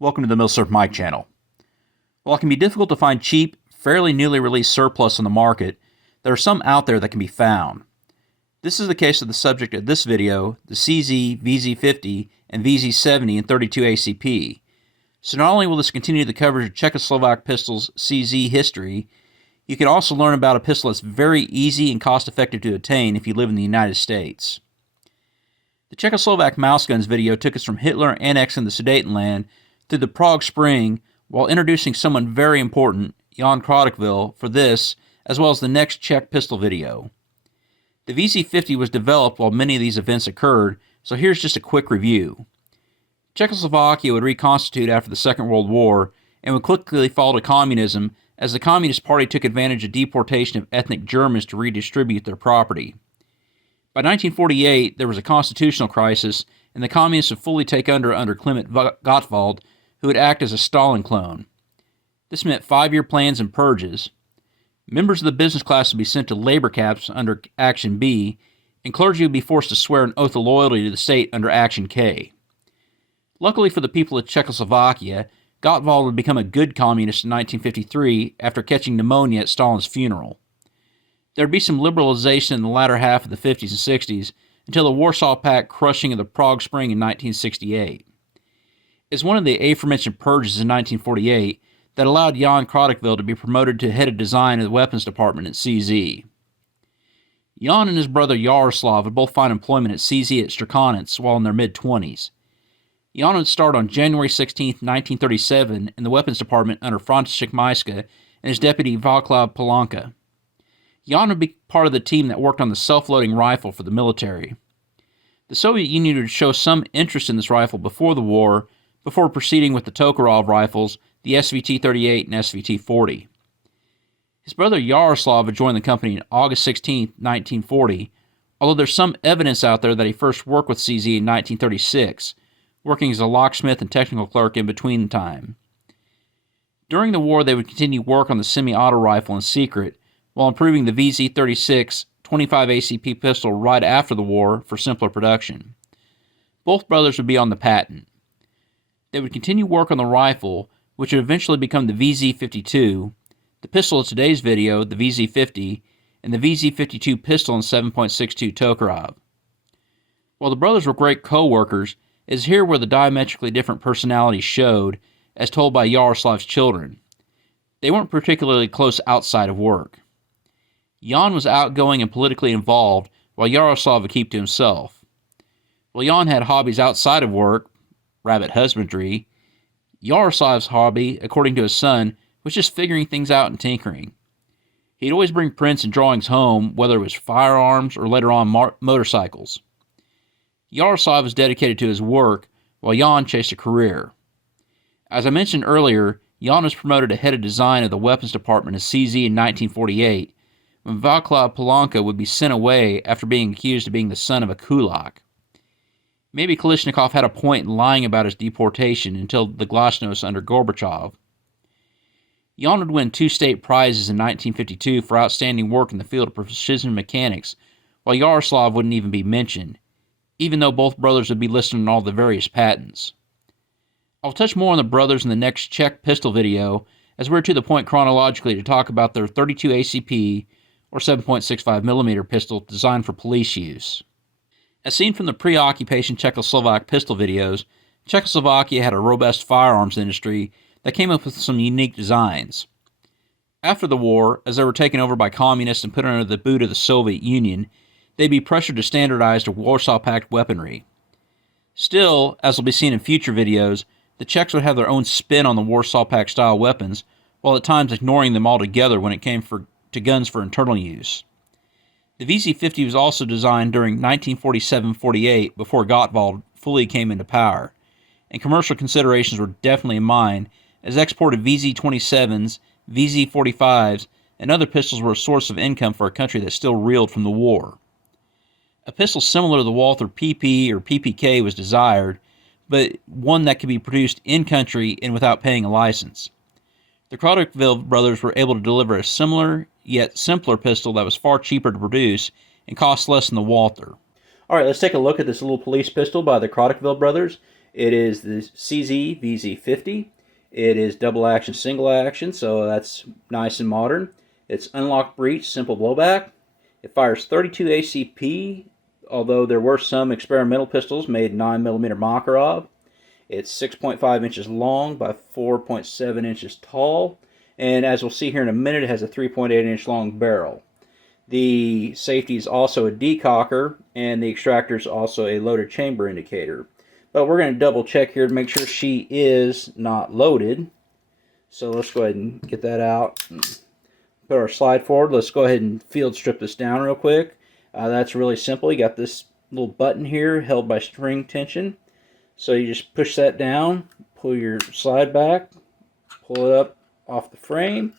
Welcome to the Milsurf Mike channel. While it can be difficult to find cheap, fairly newly released surplus on the market, there are some out there that can be found. This is the case of the subject of this video, the CZ, vz.50, and vz.70 in 32 ACP. So not only will this continue the coverage of Czechoslovak pistols' CZ history, you can also learn about a pistol that's very easy and cost-effective to obtain if you live in the United States. The Czechoslovak mouse guns video took us from Hitler annexing the Sudetenland through the Prague Spring while introducing someone very important, Jan Karlicky, for this, as well as the next Czech pistol video. The vz.50 was developed while many of these events occurred, so here's just a quick review. Czechoslovakia would reconstitute after the Second World War and would quickly fall to communism as the Communist Party took advantage of deportation of ethnic Germans to redistribute their property. By 1948, there was a constitutional crisis, and the Communists would fully take under Clement Gottwald, who would act as a Stalin clone. This meant 5-year plans and purges. Members of the business class would be sent to labor camps under Action B, and clergy would be forced to swear an oath of loyalty to the state under Action K. Luckily for the people of Czechoslovakia, Gottwald would become a good communist in 1953 after catching pneumonia at Stalin's funeral. There would be some liberalization in the latter half of the 50s and 60s until the Warsaw Pact crushing of the Prague Spring in 1968. It's one of the aforementioned purges in 1948 that allowed Jan Karlicky to be promoted to head of design of the weapons department at CZ. Jan and his brother Yaroslav would both find employment at CZ at Strakonitz while in their mid-20s. Jan would start on January 16, 1937 in the weapons department under František Majska and his deputy Václav Polanka. Jan would be part of the team that worked on the self-loading rifle for the military. The Soviet Union would show some interest in this rifle before the war, before proceeding with the Tokarov rifles, the SVT-38 and SVT-40. His brother Yaroslav would join the company on August 16, 1940, although there's some evidence out there that he first worked with CZ in 1936, working as a locksmith and technical clerk in between time. During the war, they would continue work on the semi-auto rifle in secret, while improving the vz.36 25 ACP pistol right after the war for simpler production. Both brothers would be on the patent. They would continue work on the rifle, which would eventually become the vz.52, the pistol of today's video, the vz.50, and the vz.52 pistol in 7.62 Tokarov. While the brothers were great co-workers, it is here where the diametrically different personalities showed, as told by Yaroslav's children. They weren't particularly close outside of work. Jan was outgoing and politically involved, while Yaroslav would keep to himself. While Jan had hobbies outside of work, rabbit husbandry, Yaroslav's hobby, according to his son, was just figuring things out and tinkering. He'd always bring prints and drawings home, whether it was firearms or later on motorcycles. Yaroslav was dedicated to his work, while Jan chased a career. As I mentioned earlier, Jan was promoted to head of design of the weapons department at CZ in 1948, when Václav Polanka would be sent away after being accused of being the son of a kulak. Maybe Kalashnikov had a point in lying about his deportation until the glasnost under Gorbachev. Jan would win 2 state prizes in 1952 for outstanding work in the field of precision mechanics, while Yaroslav wouldn't even be mentioned, even though both brothers would be listed on all the various patents. I'll touch more on the brothers in the next Czech pistol video, as we're to the point chronologically to talk about their 32 ACP or 7.65mm pistol designed for police use. As seen from the pre-occupation Czechoslovak pistol videos, Czechoslovakia had a robust firearms industry that came up with some unique designs. After the war, as they were taken over by communists and put under the boot of the Soviet Union, they'd be pressured to standardize to Warsaw Pact weaponry. Still, as will be seen in future videos, the Czechs would have their own spin on the Warsaw Pact style weapons, while at times ignoring them altogether when it came to guns for internal use. The vz.50 was also designed during 1947-48 before Gottwald fully came into power, and commercial considerations were definitely in mind, as exported vz.27s, vz.45s, and other pistols were a source of income for a country that still reeled from the war. A pistol similar to the Walther PP or PPK was desired, but one that could be produced in-country and without paying a license. The Karlicky brothers were able to deliver a similar, yet simpler pistol that was far cheaper to produce and cost less than the Walther. Alright, let's take a look at this little police pistol by the Karlicky brothers, It is the CZ vz.50. It is double action, single action, so that's nice and modern. It's unlock breech, simple blowback. It fires 32 ACP, although there were some experimental pistols made 9mm Makarov. It's 6.5 inches long by 4.7 inches tall, and as we'll see here in a minute, it has a 3.8 inch long barrel. The safety is also a decocker, and the extractor is also a loaded chamber indicator. But we're going to double check here to make sure she is not loaded. So let's go ahead and get that out. Put our slide forward. Let's go ahead and field strip this down real quick. That's really simple. You got this little button here held by string tension. So you just push that down, pull your slide back, pull it up off the frame,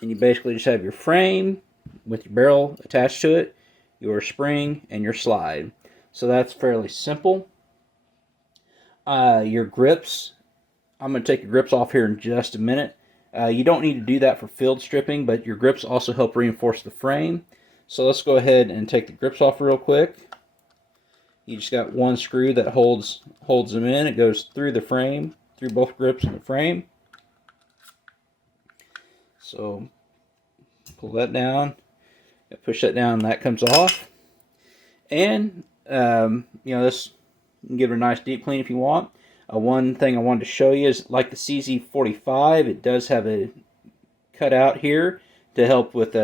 and you basically just have your frame with your barrel attached to it, your spring, and your slide. So that's fairly simple. Your grips, I'm going to take your grips off here in just a minute. You don't need to do that for field stripping, but your grips also help reinforce the frame. So let's go ahead and take the grips off real quick. You just got one screw that holds them in. It goes through the frame, through both grips in the frame. So pull that down, push that down, and that comes off. And this, you can give it a nice deep clean if you want. One thing I wanted to show you is, like the CZ45, it does have a cutout here to help with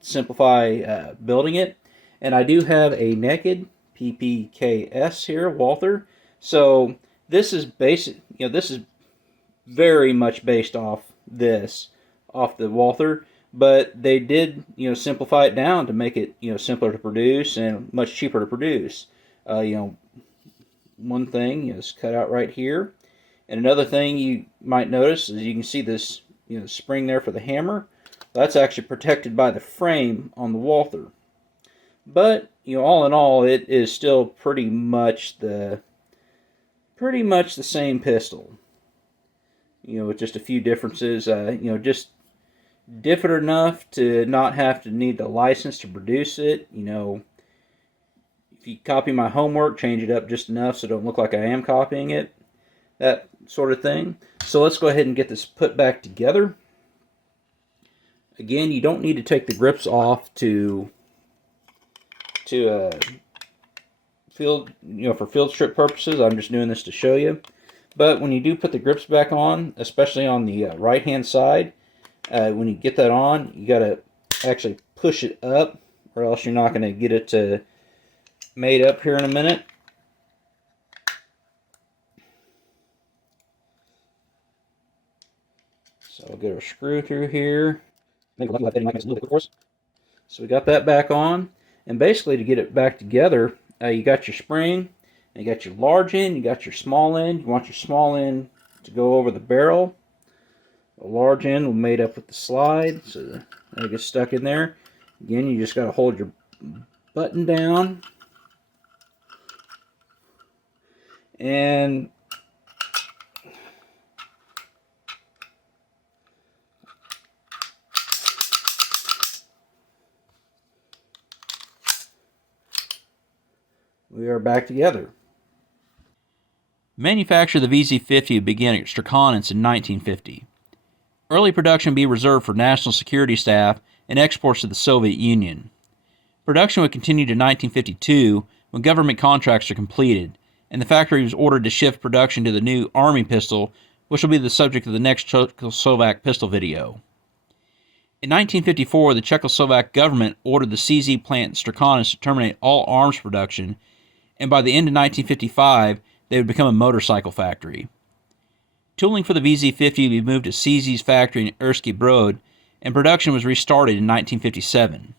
simplify building it. And I do have a naked PPKS here, Walther. So this is basic. This is very much based off the Walther, but they did simplify it down to make it simpler to produce and much cheaper to produce. One thing is cut out right here, and another thing you might notice is you can see this spring there for the hammer. That's actually protected by the frame on the Walther. But all in all, it is still pretty much the same pistol. With just a few differences. Just different enough to not have to need the license to produce it. If you copy my homework, change it up just enough so it don't look like I am copying it. That sort of thing. So let's go ahead and get this put back together. Again, you don't need to take the grips off to field, for field strip purposes. I'm just doing this to show you. But when you do put the grips back on, especially on the right hand side, when you get that on, you got to actually push it up, or else you're not going to get it to made up here in a minute. So I'll get our screw through here. So we got that back on, and basically to get it back together, you got your spring, and you got your large end, you got your small end. You want your small end to go over the barrel. The large end will made up with the slide, so that it gets stuck in there. Again, you just got to hold your button down, and we are back together. Manufacture of the vz.50 began at Strakonitz in 1950. Early production would be reserved for national security staff and exports to the Soviet Union. Production would continue to 1952 when government contracts are completed, and the factory was ordered to shift production to the new Army pistol, which will be the subject of the next Czechoslovak pistol video. In 1954, the Czechoslovak government ordered the CZ plant in Strakonitz to terminate all arms production, and by the end of 1955, they would become a motorcycle factory. Tooling for the vz.50 would be moved to CZ's factory in Ursky Brod, and production was restarted in 1957.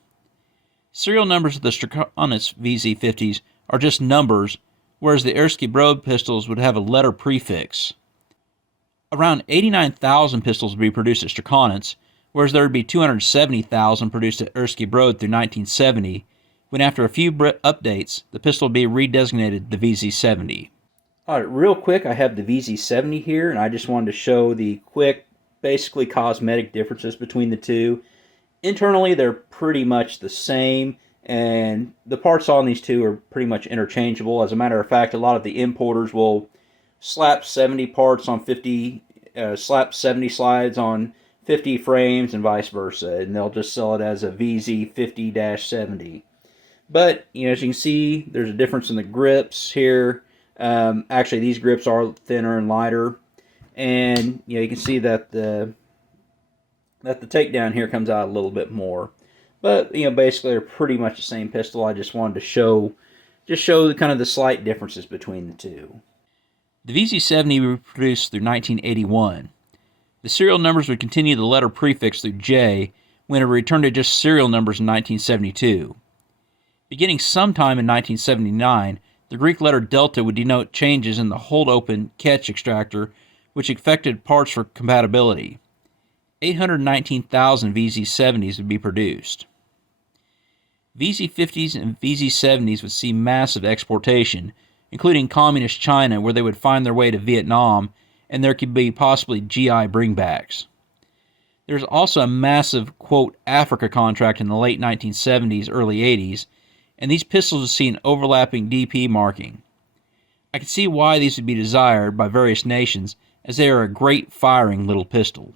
Serial numbers of the Strakonitz vz.50s are just numbers, whereas the Ursky Brod pistols would have a letter prefix. Around 89,000 pistols would be produced at Strakonitz, whereas there would be 270,000 produced at Ursky Brod through 1970, when after a few updates, the pistol would be redesignated the vz.70. Alright, real quick, I have the vz.70 here, and I just wanted to show the quick, basically cosmetic differences between the two. Internally, they're pretty much the same, and the parts on these two are pretty much interchangeable. As a matter of fact, a lot of the importers will slap 70 parts on 50, slap 70 slides on 50 frames and vice versa, and they'll just sell it as a vz.50-70. But, as you can see, there's a difference in the grips here. Actually, these grips are thinner and lighter, and you can see that the takedown here comes out a little bit more. But basically, they're pretty much the same pistol. I just wanted to show the kind of the slight differences between the two. The vz.70 was produced through 1981. The serial numbers would continue the letter prefix through J when it returned to just serial numbers in 1972. Beginning sometime in 1979, the Greek letter delta would denote changes in the hold-open catch extractor, which affected parts for compatibility. 819,000 vz.70s would be produced. vz.50s and vz.70s would see massive exportation, including communist China, where they would find their way to Vietnam, and there could be possibly GI bringbacks. There's also a massive, quote, Africa contract in the late 1970s, early 80s, and these pistols would see an overlapping DP marking. I can see why these would be desired by various nations, as they are a great firing little pistol.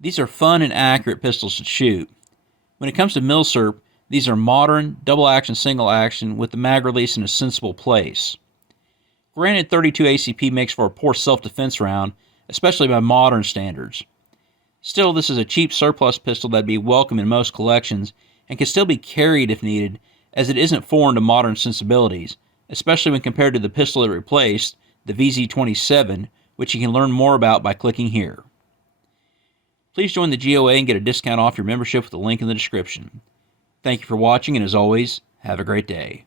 These are fun and accurate pistols to shoot. When it comes to milsurp, these are modern, double-action, single-action, with the mag release in a sensible place. Granted, 32 ACP makes for a poor self-defense round, especially by modern standards. Still, this is a cheap surplus pistol that would be welcome in most collections, and can still be carried if needed, as it isn't foreign to modern sensibilities, especially when compared to the pistol it replaced, the vz.27, which you can learn more about by clicking here. Please join the GOA and get a discount off your membership with the link in the description. Thank you for watching, and as always, have a great day.